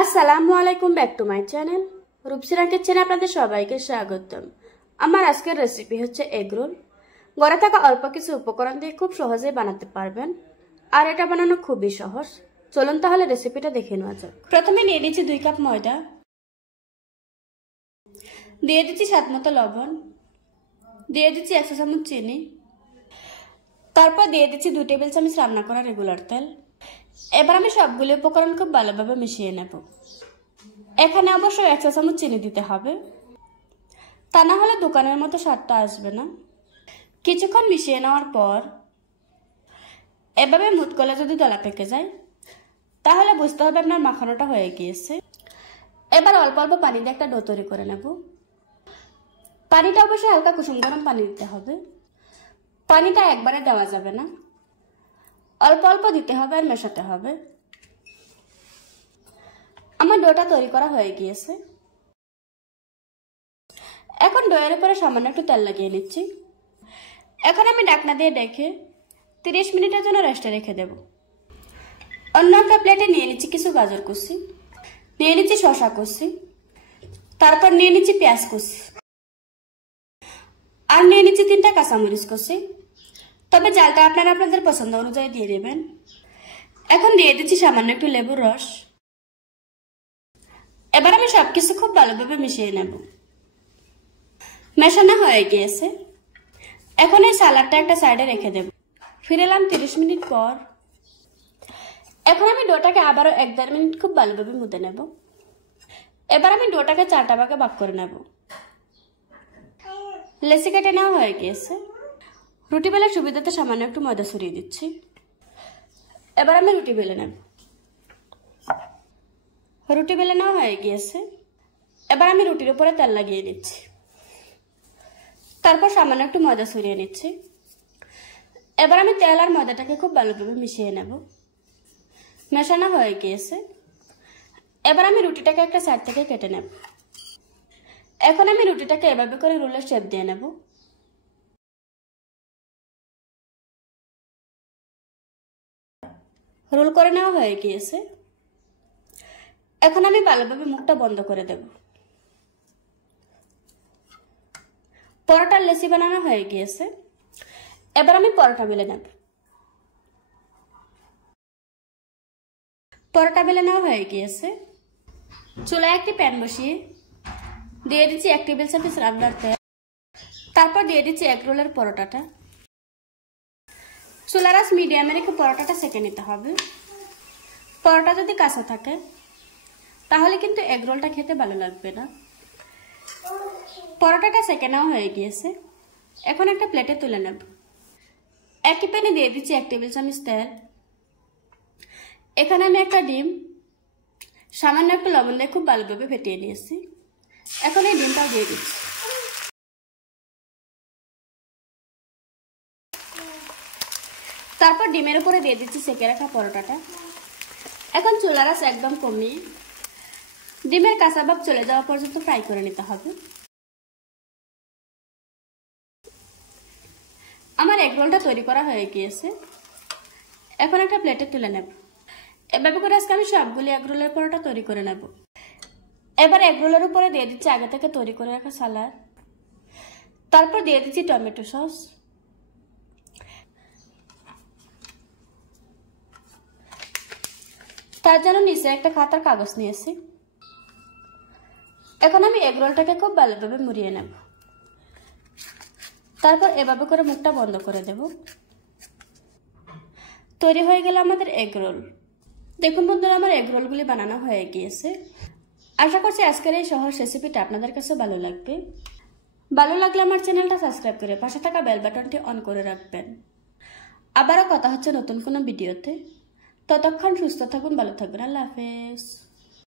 আসসালামু আলাইকুম, back to my channel Rupsina কিচেনে আপনাদের সবাইকে স্বাগতম। আমার আজকের রেসিপি হচ্ছে এগ রোল। ঘরে থাকা অল্প কিছু উপকরণ দিয়ে খুব সহজেই বানাতে পারবেন, আর এটা বানানো খুবই সহজ। চলুন তাহলে রেসিপিটা দেখে নেওয়া যাক। প্রথমে নিয়ে দিচ্ছি 2 কাপ ময়দা, দিয়ে দিচ্ছি স্বাদ মতো লবণ, দিয়ে দিচ্ছি 100 চামচ চিনি, তারপর দিয়ে দিচ্ছি 2 টেবিল চামচ রান্না করা রেগুলার তেল। এবার আমি সবগুলো উপকরণ খুব ভালোভাবে মিশিয়ে নেব। এখানে অবশ্যই 100 চামচ চিনি দিতে হবে, তা না হলে দোকানের মতো স্বাদটা আসবে না। কিছুক্ষণ মিশিয়ে নেওয়ার পর এভাবে মুঠ করলে যদি দলা পেকে যায় তাহলে বুঝতে হবে আপনার মাখানোটা হয়ে গিয়েছে। এবার অল্প অল্প পানি দিয়ে একটা ডো তৈরি করে নেব। পানিটা অবশ্যই হালকা কুসুম গরম পানি দিতে হবে। পানিটা একবারে দেওয়া যাবে না, অল্প অল্প দিতে হবে আর মেশাতে হবে। আমার ডোটা তৈরি করা হয়ে গিয়েছে। এখন ডোয়ের উপরে সামান্য একটু তেল লাগিয়ে নিচ্ছি। এখন আমি ঢাকনা দিয়ে ঢেকে 30 মিনিটের জন্য রেস্টে রেখে দেব। অন্য একটা প্লেটে নিয়ে নিচ্ছি কিছু গাজর কুচি, নিয়ে নিচ্ছি শসা কুচি, তারপর নিয়ে নিচ্ছি পেঁয়াজ কুচি, আর নিয়ে নিচ্ছি 3টা কাঁচামরিচ কুচি। তবে জালটা আপনারা আপনাদের পছন্দ অনুযায়ী দিয়ে দেবেন। এখন দিয়ে দিচ্ছি সামান্য একটু লেবুর রস। এবার আমি সবকিছু খুব ভালোভাবে মিশিয়ে নেব। মেশানো হয়ে গিয়েছে। এখন এই সালাডটা একটা সাইডে রেখে দেব। ফিরে এলাম 30 মিনিট পর। এখন আমি ডোটাকে আবারও 1-1.5 মিনিট খুব ভালোভাবে মুদে নেব। এবার আমি ডোটাকে 4টা ভাগে ভাগ করে নেব। লেচি কেটে নেওয়া হয়ে গিয়েছে। রুটি বেলার সুবিধাতে সামান্য একটু ময়দা ছড়িয়ে দিচ্ছি। এবার আমি রুটি বেলে নেব। রুটি বেলে নেওয়া হয়ে গিয়েছে। এবার আমি রুটির উপরে তেল লাগিয়ে দিচ্ছি, তারপর সামান্য একটু ময়দা ছড়িয়ে নিচ্ছি। এবার আমি তেল আর ময়দাটাকে খুব ভালোভাবে মিশিয়ে নেব। মেশানো হয়ে গিয়েছে। এবার আমি রুটিটাকে একটা সাইড থেকে কেটে নেব। এখন আমি রুটিটাকে এভাবে করে রোলের শেপ দিয়ে নেব। রোল করে নেওয়া হয়ে গিয়েছে। এখন আমি ভালোভাবে মুখটা বন্ধ করে দেব। পরোটার লেচি বানানো হয়ে গিয়েছে। এবার আমি পরোটা বেলে নেব। পরোটা বেলে নেওয়া হয়ে গিয়েছে। চুলায় একটি প্যান বসিয়ে দিয়ে দিচ্ছি 1 টেবিল চামচ রান্নার তেল, তারপর দিয়ে দিচ্ছি এগ রোলের পরোটাটা। চুলার আঁচ মিডিয়ামে রেখে পরোটাটা সেঁকে নিতে হবে। পরোটা যদি কাঁচা থাকে তাহলে কিন্তু এগ রোলটা খেতে ভালো লাগবে না। পরোটাটা সেঁকে নেওয়া হয়ে গিয়েছে। এখন একটা প্লেটে তুলে নেব। একই প্যানে দিয়ে দিচ্ছি 1 টেবিল চামচ তেল। এখানে আমি একটা ডিম সামান্য একটু লবণ দিয়ে খুব ভালোভাবে ফেটিয়ে নিয়েছি। এখন এই ডিমটাও দিয়ে দিচ্ছি। তারপর ডিমের উপরে দিয়ে দিচ্ছি সেঁকে রাখা পরোটাটা। এখন চুলার আঁচ একদম কমিয়ে ডিমের কাঁচা ভাব চলে যাওয়া পর্যন্ত ফ্রাই করে নিতে হবে। আমার এগ রোলটা তৈরি করা হয়ে গিয়েছে। এখন একটা প্লেটে তুলে নেব। এভাবে করে আজকে আমি সবগুলি এগ রোলের পরোটা তৈরি করে নেব। এবার এগ রোলের উপরে দিয়ে দিচ্ছি আগে থেকে তৈরি করে রাখা সালাদ, তারপর দিয়ে দিচ্ছি টমেটো সস, তার জন্য নিচে একটা খাতার কাগজ নিয়েছি। এখন আমি এগ রোলটাকে খুব ভালোভাবে মুড়িয়ে নেব। তারপর এভাবে করে মুখটা বন্ধ করে দেব। তৈরি হয়ে গেল আমাদের এগ রোল। দেখুন বন্ধুরা, আমার এগ রোলগুলি বানানো হয়ে গিয়েছে। আশা করছি আজকের এই সহজ রেসিপিটা আপনাদের কাছে ভালো লাগবে। ভালো লাগলে আমার চ্যানেলটা সাবস্ক্রাইব করে পাশে থাকা বেল বাটনটি অন করে রাখবেন। আবারও কথা হচ্ছে নতুন কোনো ভিডিওতে। ততক্ষণ সুস্থ থাকুন, ভালো থাকবেন। আল্লাহ হাফেজ।